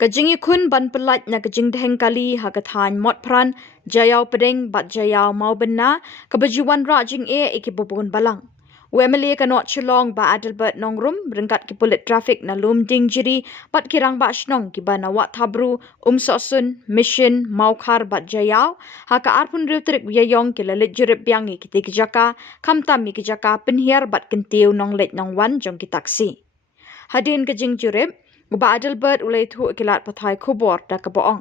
Kajing ikun ban pelat na kajing deheng kali hagathan mot pran jayau pedeng bat jayau mau bena kebajuan rajing iki bubun balang. Wemeli kanot chulong ba Adelbert nongrum berengkat ki pulit trafik na lum ding jiri bat kirang ba shnong ki ba na wat habru sosun mission maukar bat jayau haka arpun riutrik yayong ki lalit jirip biangi ki jaka kamtam ki jaka penhiar bat kentiu nong let nong wan jong ki taksi. Hadin kajing jurip Uba Adelbert ulai thu kilat pathai kubor da keboong.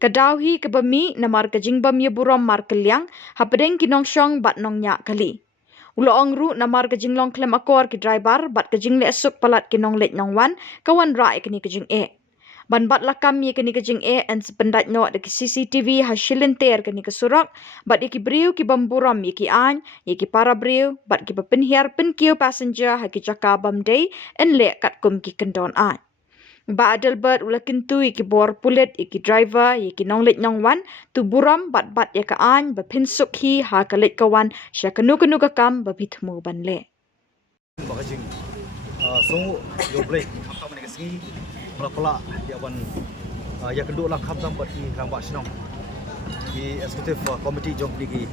Kadauhi kebami namar kajing bam ye buram mar keliang hapedeng kinong syong bat nong nyak kali. Uloong ru namar kajing long klem akor ki driver bat kajing le esuk palat kinong let nong wan kawan rai kini kajing Ban bat lakam ye kini kajing en sependat no de CCTV hasilin ter kini kesurak bat iki briu ki bam buram ye ki an ye ki para briu bat ki penhiar penkiu passenger haki jaka bam day en le kat kum ki kendon an. Ba Adelbert ula kentu iki bor pulit iki driver iki nonglet nongwan tu buram bat ya kaan ba pinsuk hi ha kalit kawan sya kenu kakam ba bitmu banle. Bakajing songu yo break kham ni kasi pala ya wan ya kedua lang kham tam bati rang ba snong di executive committee jong digi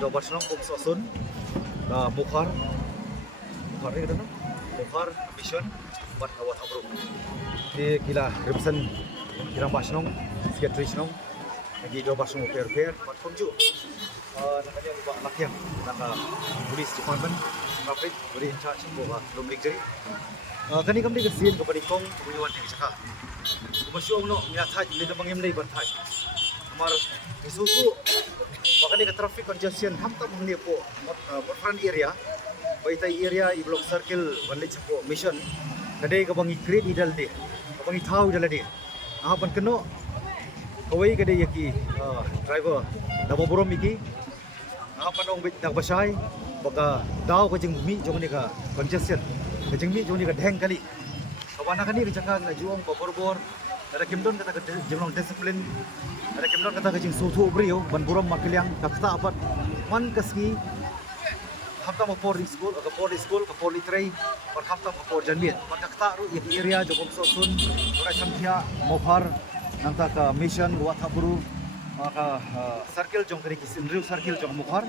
do ba snong kum sosun mukhar hari kana mukhar mission bat awat abro di kila represent kirang ba snong secretary snong lagi do ba snong fair bat kumju nakanya ba lakyang naka police department traffic beri in charge ko lumlig jeri kani kamdi ke scene ko bari kong buyawan ni saka kumasyo no nya thaj ni da bangem nei ban thaj amar isusu bakani ka traffic congestion ham ta mangni po front area baitai area i block circle wanle chapo mission kadai ka bangi create idal de ka bangi thau idal de ban keno kawai kadai yaki driver da borom iki panong bit dak basai baka daw ko jing mi jong ni ka congestion ka jing mi jong ni ka dheng kali kawana kani ka jaka na juong borbor ada kimdon kata ka jong discipline ada kimdon kata ka jing susu brio ban buram makiliang kata apat man kasgi hamta mo por school ka por litray par hamta mo por janbiet par kata ru yaki area jong sosun ora chamthia mofar nanta ka mission wa thaburu ka circle jong kari kisin riu circle jong mukhar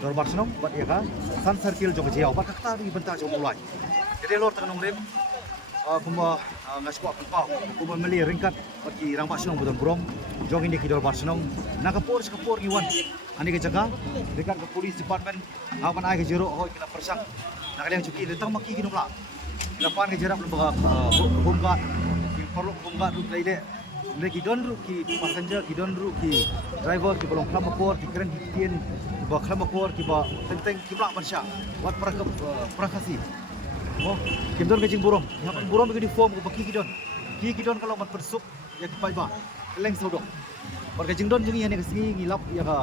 dor barsnom bat ya san circle jong jiao bat kata ri benta jong mulai jadi lor tanong rem kuma ngasku apel pau kuma meli ringkat bagi rang barsnom budon brom jong ini ki dor barsnom nakapor giwan ani ke jaga dekat ke police department awan ai ke jero hoi kena persang nakaliang cuki datang maki ginumla lapan ke jarak lembaga bomba perlu bomba ru laide lagi don ru ki passenger ki don ru ki driver ki bolong kham akor ki keren hitien ba kham akor ki ba tenteng ki bla marsha wat prakasi oh kim don kajing burom ya burom ki form ko baki ki don kalau mat persuk ya ki paiba leng sodok bar kajing don juni hane kasi ngilap ya ka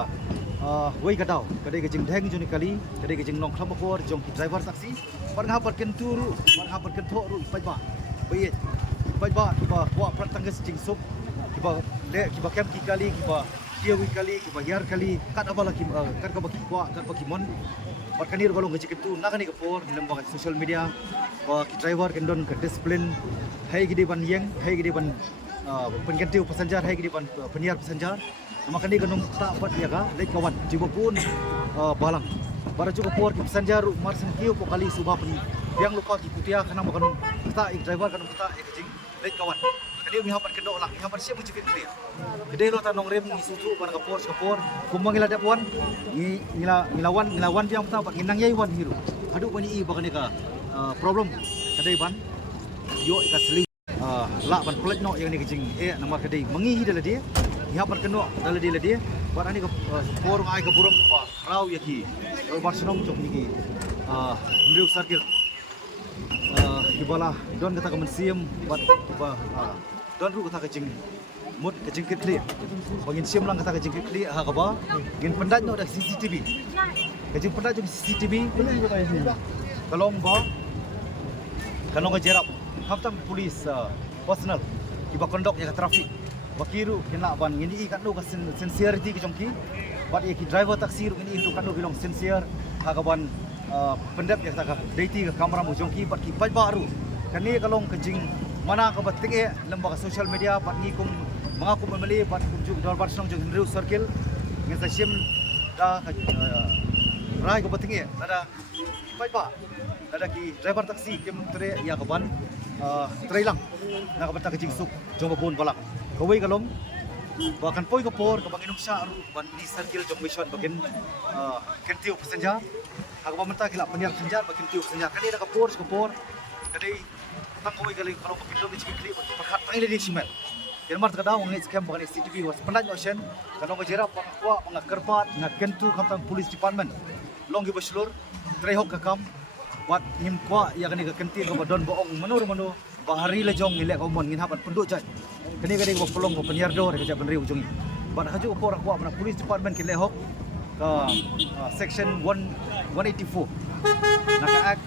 wei ka daw kadai kajing dheng juni kali kadai kajing long kham akor jong ki driver taksi bar nga par kenturu bar nga par kentho ru paiba bayet paiba ki ba wa pratanggas jing sup kiba le kiba kem ki kali kiba kiawi kali kiba yar kali kat abala ki kan ka baki kwa kan baki mon par kanir balong gaji ketu nakani ka por lembaga social media ba ki driver kendon ka discipline hai gidi ban yeng hai gidi ban pengentiu passenger hai gidi ban penyiar passenger makani kanong ta pat ya ka le kawan jibo pun balang para juga por ki passenger mar sen kiu ko kali subah pen yang lupa ki kutia kana makanong ta driver kanong ta jing le kawan dia mihapar kedok lah, mihapar siapa cipit dia. Jadi lo tanong rem isutu pada kapor, kumbang ngila dapuan, ngilawan dia apa tak, nginang yai wan hiru. Aduh bani i bagan ika problem. Kadai ban, yo ika seliu, lah ban pelat no yang ni kecing, nama kadai mengihi dalam dia, mihapar kedok dalam dia. Pada ni kapor ngai kapuram rau yaki, kalau barsenong jok ni beliau sarkil. Kibala don kata kemensiam buat kiba don ru kata kecing mut kecing kitli bangin siam lang kata kecing kitli ha kaba ngin pendat no ada CCTV kecing pendat juga CCTV kalong ba kanong jerap hamtam polis personal kiba kondok ya trafik bakiru kena ban ngini kan no ka sincerity ki jongki bat ki driver taksi ru ngini kan no bilong sincere ha kaban pendap yang tak deiti ke kamera mujongki pat ki pai baru kani kalong kejing mana ka bating lembaga social media bat ngi kum mga kum memeli bat kum juk dal bat snong jeng riu circle ngi sa sim da rai ka bating ada pai ba ada ki driver taksi kim tre ya ka ban trailang na ka bata ka jing suk jong bon balak kawai kalom bahkan poi kapor ka banginum sya aru ban di circle jong mission bagen kentiu passenger aku pemerintah kila penyiar passenger bagen tiu passenger kali ada kapor kali tang kawai kali kalau kapindo ni cikli pakat tang ile simet yan mar kada ong scam bagen CCTV was penat ocean kana ko jera pakwa pangakerpat ngakentu kamtang police department long gi baslur trehok kakam wat nim kwa ya kani ka kentil ko badon boong manu bahari le jong nilek ko mon ngin hapat penduk jai kani kani ko pelong ko penyiar do ke jaban riu jongi bat haju ko ra kwa mana police department ke lehok ka section 184 naka act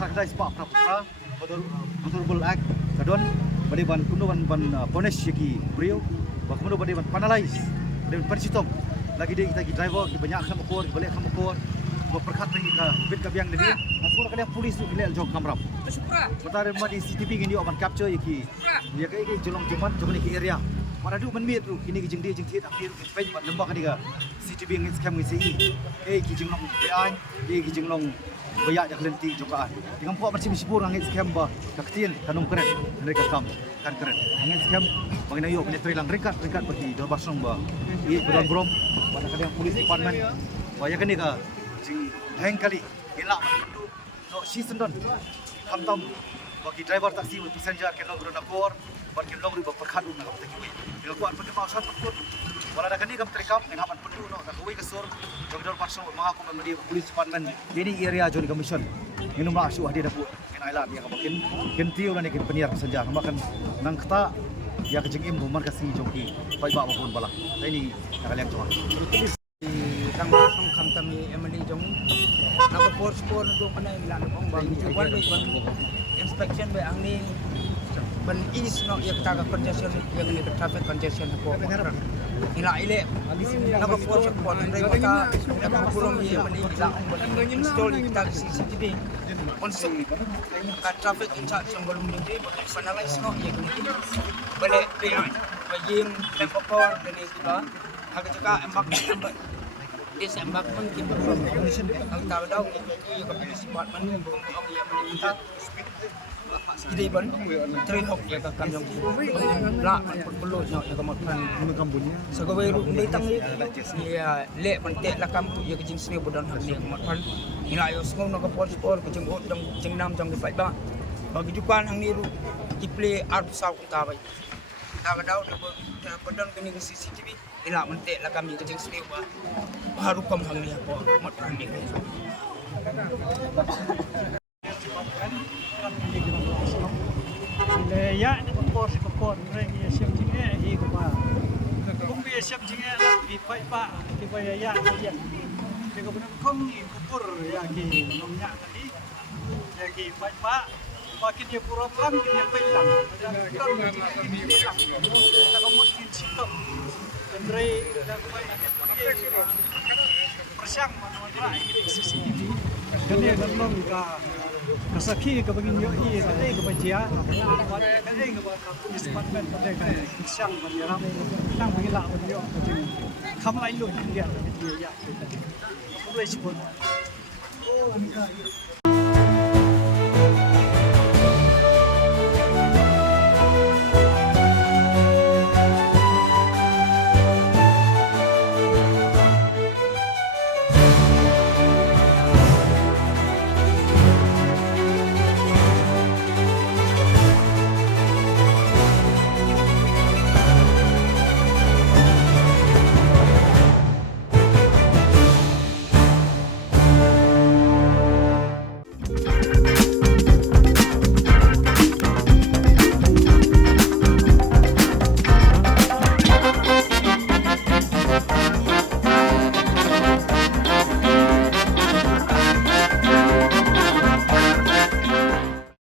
kakdai spa pra betul act kadon bade ban kuno ban punish ki brio ba kuno bade ban penalize bade persitong lagi dia kita driver ki banyak kham kor balik kham kor berperkat lagi ke bit ke biang dia asal kali polis tu kilel jong kamram betar ma di CCTV gini aman capture iki ya kai jolong jumat jong ni ki area mana du man mit tu kini ki jeng dia jeng tiet akhir page mat lembak ni ga CCTV ngi scam ngi CI ki jeng long AI ki jeng long bayak jak lenti jokaan dengan puak macam sibur ngi scam ba kaktin kanum keren mereka kam kan keren ngi scam bangina yo punya trilang ringkat pergi dor basong ba i bedon brom pada kali yang polis department waya kan ni ka jing hang kali elak tu no season don kamtam bagi driver taksi passenger ke long rona kor bagi long riba perkhadu na kapta kiwi dengan kuat pakai mausan takut wala dah kani kam trikam en hapan pendu no ka kuwi kesur jogdor pasong mga ko memedi police department ini area joni commission minum la asu hadi dapu en ailan ya kabakin kentiu la ni kin penyiar passenger makan nang kata ya kejeng im buman kasih joki pai ba pun balak ini nakaliang jonga tang masong kam kami emani jong naka force ko no dong kana ila no bang juwan ban inspection ba ang ni ban is no ya taga congestion ya ni traffic congestion ko ila ile naka force ko nan re ka naka pulong ya mani ila ban install kita CCTV on ka traffic in charge ng balong ni finalize no ya ni bale baying lepopor dani ba aga juga embak is embak pun kita ang tahu daw ni ko police department bung ang ya minta jadi ban train of ya ka kamjong la man perlu no ya kamat kan kambunnya sagawe ru ditang ya le man te la kam ya jing sne bodan ni kamat kan ila yo ngom no ka sport ko jing odang jing nam jong di ba bagi jukan ang niru iple art saw ta bai ta daw na bodan kini CCTV ila man te la kam ya jing sne ba baru kam hang ni ko mat kan ni ya ni kopor reng ya siap jinge hi ko ba kung bi siap jinge la bi pai pa ki ba ya ya ke ko kong ni kopor ya ki nom nya tadi ya ki pai pa makin dia pura lang dia pai lang kan ni ta ko mut kin sitom andre da ko ba persang mana ini CCTV kani gamong ka kasaki ka bagin yo i kani ka bajia kani ka ba police department kani ka siang ban yaram nang bagila ban yo kam lai lu dia ya mulai sipon oh